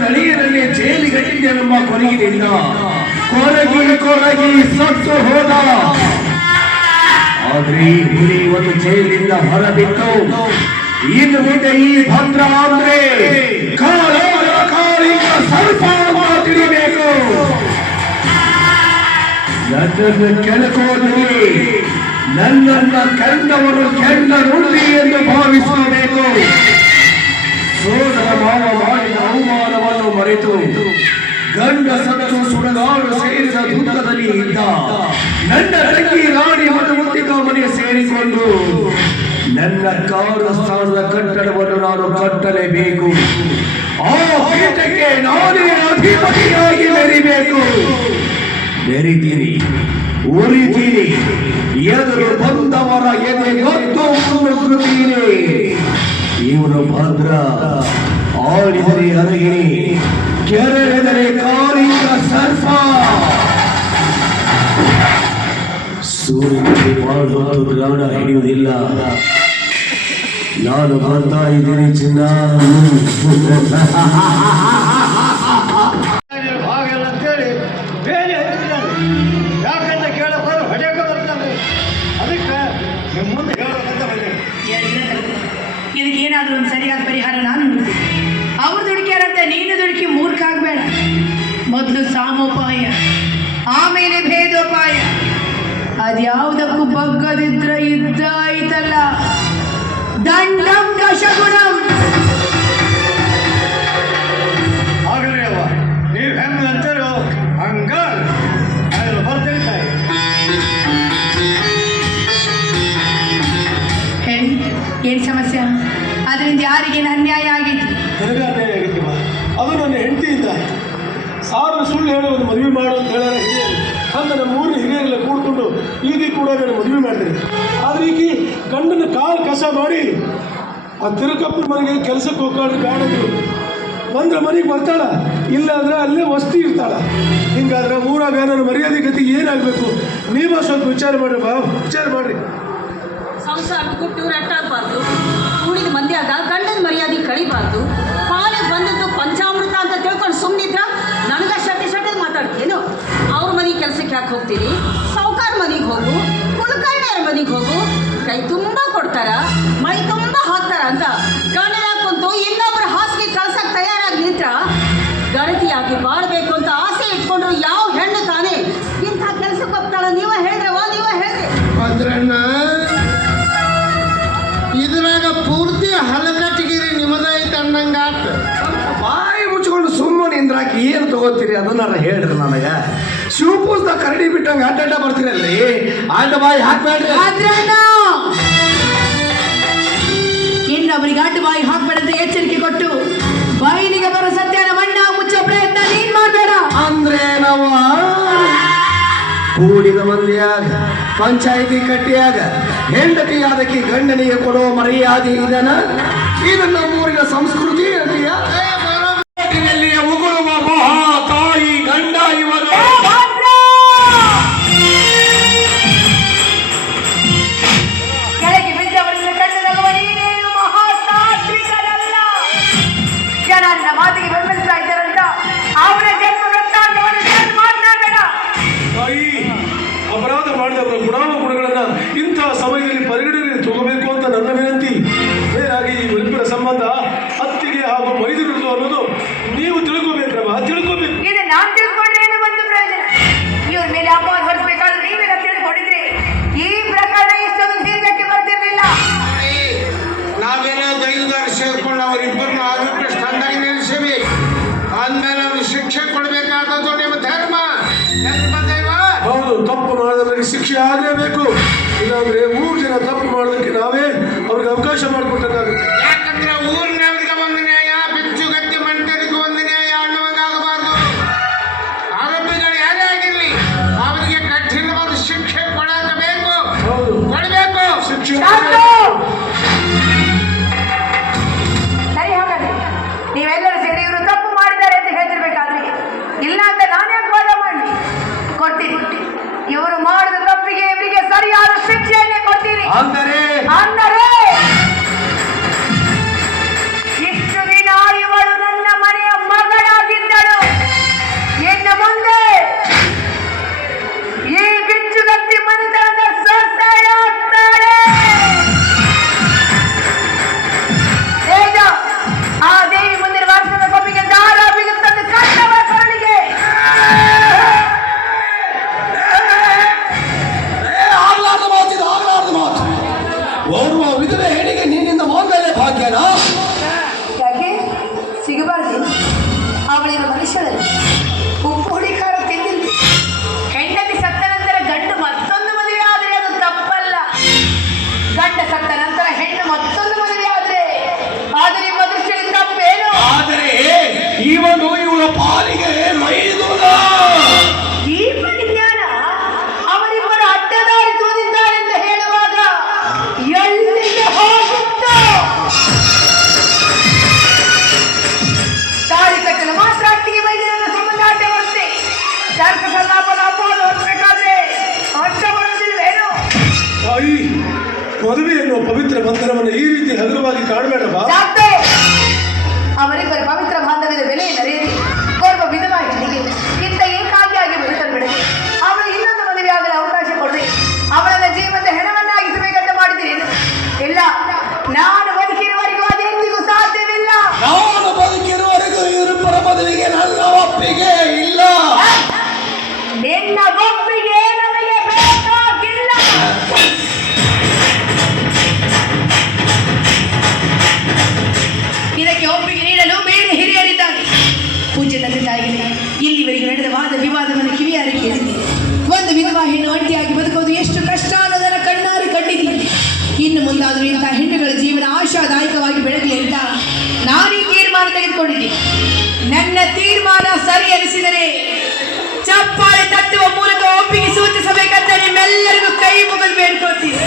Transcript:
ನಳಿಯರಲ್ಲಿ ಜೈಲಿಗಟ್ಟಿದೆ ನಮ್ಮ ಕೊರಗಿನಿಂದ ಕೊರಗಿ ಸತ್ತು ಹೋದ. ಆದ್ರೆ ಈ ಹುಲಿ ಒಂದು ಜೈಲಿನಿಂದ ಹೊರಬಿಟ್ಟು ಇನ್ನು ಮುಂದೆ ಈ ಭದ್ರ ಅಂದ್ರೆ ಕಾಳಿಂಗ ಸರ್ಪ ತಿಳಿಬೇಕು. ನನ್ನನ್ನು ಕೆಳಕೋದಿ ನನ್ನನ್ನ ಕಂಡವರು ಕೆಂಡ ನುಡಿ ಎಂದು ಭಾವಿಸಬೇಕು. ಸೋದರ ಮಾವ ಮಾಡಿದ ಅವಮಾನವನ್ನು ಮರೆತು ಗಂಡ ಸತ್ತು ಸುಡಗಾಡು ಸೇರಿದ ದುಃಖದಲ್ಲಿ ಇದ್ದ ನನ್ನ ತಂಗಿ ರಾಣಿ ಮುತ್ತಿದ ಮನೆ ಸೇರಿಕೊಂಡು ನನ್ನ ಕಾರು ಸ್ಥಾನದ ಕಟ್ಟಡವನ್ನು ನಾನು ಕಟ್ಟಲೇಬೇಕು. ಆ ಪೀಠಕ್ಕೆ ನಾನೇ ಅಧಿಪತಿಯಾಗಿ ಮೆರಿಬೇಕು. ಮೆರಿತೀನಿ, ಉರಿತೀನಿ, ಎದುರು ಬಂದವರ ಎದೆ ಗೊತ್ತು ಮುನ್ನುಗ್ಗುತ್ತೀನಿ. ಇವನು ಭದ್ರ, ಆಡಿದರೆ ಅರಗಿಣಿ, ಕೆರೆದರೆ ಕಾಳಿಂಗ ಸರ್ಪ. ಸೂರ್ಯನಿಗೆ ಮಾಡುವುದು ಗ್ರಹಣ ಹಿಡಿಯುವುದಿಲ್ಲ. ನಾನು ಬರ್ತಾ ಇದ್ದೀನಿ ಚಿನ್ನ. ಹಾಗೆಲ್ಲಂತೇಳಿ ಬೇರೆ ಯಾಕಂತ ಕೇಳಬಾರು ಹೊಡೆಯಕ ಬರ್ತಾನೆ. ಅದಕ್ಕೆ ನಿಮ್ಮ ಮುಂದೆ ಹೇಳಬೇಕಂತ ಬಂದೆ. ಇದಕ್ಕೇನಾದ್ರೂ ಒಂದು ಸರಿಯಾದ ಪರಿಹಾರ ನಾನು ಅವ್ರು ದುಡುಕ್ಯಾರಂತೆ ನೀನು ದುಡುಕಿ ಮೂರ್ಖ ಆಗ್ಬೇಡ. ಮೊದಲು ಸಾಮೋಪಾಯ, ಆಮೇಲೆ ಭೇದೋಪಾಯ. ಅದ್ಯಾವುದಕ್ಕೂ ಬಗ್ಗದಿದ್ರ ಇದ್ದಾಯ್ತಲ್ಲ ದಂಡಂ ದಶಗುಣಂ. ಆಗಲಿ ಅವ, ನೀವು ಹೆಂಗೆ ಅಂತಾರೋ ಹಂಗ ಬರ್ತೇನೆ. ಹೇಳಿ ಏನ್ ಸಮಸ್ಯೆ? ಅದರಿಂದ ಯಾರಿಗೇನು ಅನ್ಯಾಯ ಆಗಿತ್ತು? ನನಗೆ ಅನ್ಯಾಯ ಆಗಿತ್ತು. ಅದು ನನ್ನ ಹೆಂಡತಿಯಿಂದ ಸಾವಿರ ಸುಳ್ಳು ಹೇಳೋದು ಮದುವೆ ಮಾಡು ಅಂತ ಹೇಳೋಣ ಹಿರಿಯರು. ಹಂಗೆ ನಮ್ಮ ಊರಿನ ಹಿರಿಯರೆಲ್ಲ ಕೂಡ್ಕೊಂಡು ಈಗ ಕೂಡ ನಾನು ಮದುವೆ ಮಾಡ್ತೀನಿ. ಆದರೆ ಈಗ ಗಂಡನ ಕಾಲು ಕಸ ಮಾಡಿ ಆ ತಿರುಕಪ್ಪನ ಮನೆಗೆ ಕೆಲಸಕ್ಕೆ ಹೋಗ್ಕೊಂಡು ಕಾಣಿದ್ರು ಬಂದ್ರೆ ಮನೆಗೆ ಬರ್ತಾಳ, ಇಲ್ಲ ಅಂದ್ರೆ ಅಲ್ಲೇ ವಸ್ತಿ ಇರ್ತಾಳ. ಹಿಂಗಾದ್ರೆ ಊರಾಗ ನನ್ನ ಮರ್ಯಾದೆ ಗತಿ ಏನಾಗಬೇಕು? ನೀವೇ ಸ್ವಲ್ಪ ವಿಚಾರ ಮಾಡ್ರಿ ಬಾ, ವಿಚಾರ ಮಾಡ್ರಿ. ಸಂಸಾರ ಕೊಟ್ಟು ಇವ್ರು ಅಟ್ಟಾಗಬಾರ್ದು. ಕೂಡಿದ ಮಂದಿಯಾಗ ಗಂಡನ ಮರ್ಯಾದೆ ಕಳಿಬಾರ್ದು. ಪಾಲಿಗೆ ಬಂದದ್ದು ಪಂಚಾಮೃತ ಅಂತ ತಿಳ್ಕೊಂಡು ಸುಮ್ಮನಿದ್ರ ನನಗೆ ಶಟೆ ಮಾತಾಡ್ತೀನು. ಅವ್ರ ಮನೆಗೆ ಕೆಲಸಕ್ಕೆ ಯಾಕೆ ಹೋಗ್ತೀರಿ? ಸಾವುಕಾರ ಮನೆಗೆ ಹೋಗು, ಕುಲಕರ್ಣಿಯರ ಮನೆಗೆ ಹೋಗು. ಕೈ ತುಂಬ ಕೊಡ್ತಾರ, ಮೈ ತುಂಬ ಹಾಕ್ತಾರ ಅಂತ ಗಂಡನ ಕುಂತು ಇನ್ನೊಬ್ಬರ ಹಾಸಿಗೆ ಕಳ್ಸಕ್ಕೆ ತಯಾರಾಗಿ ನಿಂತ್ರ ಗಣತಿಯಾಗಿ ಬಾಳ್ಬೇಕು ಅಂತ ಆಸೆ ಇಟ್ಕೊಂಡ್ರು ಯಾವ ಹೆಣ್ಣು ತಾನೇ ಇಂಥ ಕೆಲ್ಸಕ್ಕೆ ಹೋಗ್ತಾಳ? ನೀವೇ ಹೇಳ್ರವ, ನೀವೇ ಹೇಳ್ರಿ. ಭದ್ರಣ್ಣ, ಇದ್ರಾಗ ಪೂರ್ತಿ ಹಲಕಟ್ಟಿಗಿರಿ ನಿಮ್ಮದೈತೆ ಅನ್ನಂಗಾತ. ಬಾಯಿ ಮುಚ್ಕೊಂಡು ಸುಮ್ಮನೆ ಇಂದ್ರಾಕಿ ಏನು ತಗೋತೀರಿ ಅದನ್ನಾರ ಹೇಳ್ರಿ. ನನಗೆ ಶಿವಪೂಸ್ದ ಕರಡಿ ಬಿಟ್ಟಂಗೆ ಅಡ್ಡ ಬರ್ತೀರಲ್ರಿ, ಅಡ್ಡ ಬಾಯಿ ಹಾಕ್ಬೇಡ್ರಿ. ಇನ್ನೊಬ್ಬರಿಗೆ ಅಡ್ಡ ಬಾಯಿ ಹಾಕ್ಬೇಡಂತ ಎಚ್ಚರಿಕೆ ಕೊಟ್ಟು ಬಾಯಿನಿಗೆ ಬರೋ ಸತ್ಯನ ಮಣ್ಣ ಮುಚ್ಚೋ ಪ್ರಯತ್ನ ನೀನ್ ಮಾಡಬೇಡ. ಅಂದ್ರೆ ನಾವು ಕೂಡಿದ ಮಂದಿಯಾಗ ಪಂಚಾಯಿತಿ ಕಟ್ಟಿಯಾಗ ಹೆಂಡತಿಯಾದಕ್ಕೆ ಗಂಡನಿಗೆ ಕೊಡೋ ಮರ್ಯಾದೆ ಇದು ನಮ್ಮೂರಿನ ಸಂಸ್ಕೃತಿ ಅಂತೀಯ? ಉಗುಳುವ ಮಹಾ ತಾಯಿ ಗಂಡ ಇವರು. ಕೆಳಗೆ ಬಿದ್ದವರನ್ನು ಕಂಡು ನಗುವ ನೀನೇನು ಮಹಾತಾತ್ವಿಕರಲ್ಲ. ಜನರ ಮಾತಿಗೆ ಬೆಂಬಲಿಸ್ತಾ ಇದ್ದಾರಂತ ಅವರ ಜನ್ಮ ವೃತ್ತಾಂತವನ್ನು ಮಾತನಾಡಬೇಡ. ತಾಯಿ, ಅಪರಾಧ ಮಾಡಿದವರ ಗುಣಾನುಗುಣಗಳನ್ನ ಇಂಥ ಸಮಯದಲ್ಲಿ ಪರಿಗಣನೆ ತಗೋಬೇಕು ಅಂತ ನನ್ನ ವಿನಂತಿ. ಬೇರಾಗಿ ಈ ಇಬ್ಬರ ಸಂಬಂಧ ಅತ್ತಿಗೆ ಹಾಗೂ ಮೈದುನರು ಅನ್ನೋದು ನೀವು ತಿಳ್ಕೋಬೇಕ್ರವ, ತಿಳ್ಕೋಬೇಕು. ಇದು ನಾನ್ ತಿಳ್ಕೊಂಡ್ರೆ ಏನು ಬಂತು ಪ್ರಯೋಜನ? ಇವ್ರ ಮೇಲೆ ಅಪವಾದ ಹೊರಿಸಬೇಕಾದ್ರೆ ನೀವೆಲ್ಲ ತಿಳ್ಕೊಂಡಿದ್ರಿ ಈ ಪ್ರಕರಣ ಇಷ್ಟೊಂದು ದೀರ್ಘಕ್ಕೆ ಬರ್ತಿರ್ಲಿಲ್ಲ. ನಾವೇನೋ ದೈವದಾರ ಸೇರ್ಕೊಂಡು ಅವರಿಬ್ಬರನ್ನು ಅಭಿಪ್ರಾಯ ಸ್ಥಾನದಾಗ ನಿಲ್ಲಿಸಿವಿ ಅಂದ್ಮೇಲೆ ಅವ್ರಿಗೆ ಶಿಕ್ಷೆ ಕೊಡಬೇಕಾದದ್ದು ನಿಮ್ಮ ಧರ್ಮ. ಹೌದು, ತಪ್ಪು ಮಾಡಿದವರಿಗೆ ಶಿಕ್ಷೆ ಆಗಲೇಬೇಕು. ಇಲ್ಲಾಂದ್ರೆ 3 ಜನ ತಪ್ಪು ಮಾಡೋದಕ್ಕೆ ನಾವೇ ಅವ್ರಿಗೆ ಅವಕಾಶ ಮಾಡಿಕೊಟ್ಟಂಗಾಗುತ್ತೆ. ಯಾಕಂದ್ರೆ ಊರಿನವ್ರಿಗೆ ಒಂದು ನ್ಯಾಯ, ಬಿಚ್ಚುಗತ್ತಿ ಮಂಟರಿಗೆ ಒಂದು ನ್ಯಾಯ ಅನ್ನುವಂಗಾಗಬಾರ್ದು. ಆರೋಪಿಗಳು ಯಾರೇ ಆಗಿರ್ಲಿ ಅವರಿಗೆ ಕಠಿಣವಾದ ಶಿಕ್ಷೆ ಕೊಡಬೇಕು. ಹೌದು, ಕೊಡಬೇಕು ಶಿಕ್ಷೆ. ಸರಿ, ಹಾಗಾದ್ರೆ ನೀವೆಲ್ಲರೂ ಸೇರಿ ಇವರು ತಪ್ಪು ಮಾಡಿದ್ದಾರೆ ಅಂತ ಹೇಳ್ತಿರ್ಬೇಕಾದ್ರೆ ಇಲ್ಲ ಅಂತ ನಾನೇ ವಾದ ಮಾಡಿ ಕೊಡ್ತೀನಿ. ಇವರು ಮಾಡಿದ ತಪ್ಪಿಗೆ ಇವರಿಗೆ ಸರಿಯಾದ ಶಿಕ್ಷೆಯನ್ನೇ ಕೊಡ್ತೀನಿ. ಅಂದರೆ ಅಂದರೆ ಓರ್ವ ವಿಧವೆ ಹೆಣ್ಣಿಗೆ ನೀನಿಂದ ಮಾಂಗಲ್ಯ ಭಾಗ್ಯನಾ? ಯಾಕೆ ಸಿಗಬಾರ್ದು? ಅವಳಿನ ಮನುಷ್ಯರಲ್ಲಿ ಉಪ್ಪು ಹುಳಿ ಖಾರ ತಿಂದಿಲ್ಲ. ಹೆಂಡತಿ ಸತ್ತ ನಂತರ ಗಂಡು ಮತ್ತೊಂದು ಮದುವೆ ಆದರೆ ಅದು ತಪ್ಪಲ್ಲ. ಗಂಡ ಸತ್ತ ನಂತರ ಹೆಣ್ಣು ಮತ್ತೊಂದು ಮದುವೆ ಆದರೆ ಅದು ನಿಮ್ಮ ದೃಷ್ಟಿಯಲ್ಲಿ ತಪ್ಪೇನು? ಆದರೆ ಇವನು ಇವಳ ಪಾಲಿಗೆ ಮೈದುನ. ಈ ಪರಿಜ್ಞಾನ ಅವರಿಬ್ಬರು ಅಡ್ಡದಾರಿ ತೋರಿದ್ದಾರೆ ಅಂತ ಹೇಳುವಾಗ ಎಲ್ಲಿಗೆ ಹೋಗುತ್ತೋ? ತಾಳಿ ಕಟ್ಟಲು ಮಾತ್ರ ಅಟ್ಟಿಗೆ ಮೈದಿನ ಸಂಬಂಧ ಅಡ್ಡ ಬರುತ್ತೆ. ಶಾರ್ಕ ಸಲ್ಲಾಪದ ಅಪವಾದ ಹೊರಬೇಕಾದ್ರೆ ಅಡ್ಡ ಬರೋದಿಲ್ವೇನು? ತಾಯಿ, ಮದುವೆ ಎನ್ನುವ ಪವಿತ್ರ ಬಂಧನವನ್ನು ಈ ರೀತಿ ಹಗುರವಾಗಿ ಕಾಣಬೇಡವಾ? ಸಾಕು. ಅವರಿಬ್ಬರ ಪವಿತ್ರ ಬಾಂಧವ್ಯದ ಬೆಲೆ ನಡೆಯಲಿ. ಓರ್ವ ವಿಧವಾ ಹೆಣ್ಣಿಗೆ ಇಂಥ ಏಕಾಗಿಯಾಗಿ ಬದುಕಲು ಬಿಡಲಿ. ಅವಳು ಇನ್ನೊಂದು ಮದುವೆ ಆಗಲು ಅವಕಾಶ ಕೊಡ್ರಿ. ಅವಳನ್ನ ಜೀವನದ ಹೆಣವನ್ನಾಗಿಸಬೇಕಂತ ಮಾಡಿದ್ದೀರಿ? ಇಲ್ಲ, ನಾನು ಬದುಕಿರುವವರೆಗೂ ಅದೆಂದಿಗೂ ಸಾಧ್ಯವಿಲ್ಲ. ನಾನು ಬದುಕಿರುವವರೆಗೂ ಇವರಿಬ್ಬರ ಮದುವೆಗೆ ನನ್ನ ಒಪ್ಪಿಗೆ ಇಲ್ಲ. ನಿನ್ನ ಒಪ್ಪಿಗೆ ನನಗೆ ಬೇಕಾಗಿಲ್ಲ. ಇದಕ್ಕೆ ಒಪ್ಪಿಗೆ ನೀಡಲು ಬೇರೆ ಹಿರಿಯರಿದ್ದಾರೆ. ಪೂಜ್ಯ ತಂದೆ ತಾಯಿಗಳೇ, ಇಲ್ಲಿವರೆಗೆ ನಡೆದ ವಾದ ವಿವಾದವನ್ನು ಕಿವಿಯಾರೆ ಕೇಳಿದೆ. ಒಂದು ವಿಧವಾ ಹೆಣ್ಣು ಒಂಟಿಯಾಗಿ ಬದುಕೋದು ಎಷ್ಟು ಕಷ್ಟ ಅನ್ನೋದನ್ನು ಕಣ್ಣಾರೆ ಕಂಡಿದ್ದೀನಿ. ಇನ್ನು ಮುಂದಾದರೂ ಇಂಥ ಹೆಣ್ಣುಗಳ ಜೀವನ ಆಶಾದಾಯಕವಾಗಿ ಬೆಳಗಲಿ ಅಂತ ನಾನು ಈ ತೀರ್ಮಾನ ತೆಗೆದುಕೊಂಡಿದ್ದೀನಿ. ನನ್ನ ತೀರ್ಮಾನ ಸರಿ ಅನಿಸಿದರೆ ಚಪ್ಪಾಳೆ ತಟ್ಟುವ ಮೂಲಕ ಒಪ್ಪಿಗೆ ಸೂಚಿಸಬೇಕಂತ ನಿಮ್ಮೆಲ್ಲರಿಗೂ ಕೈ ಮುಗಿದು ಬೇಡ್ಕೊಳ್ತೀನಿ.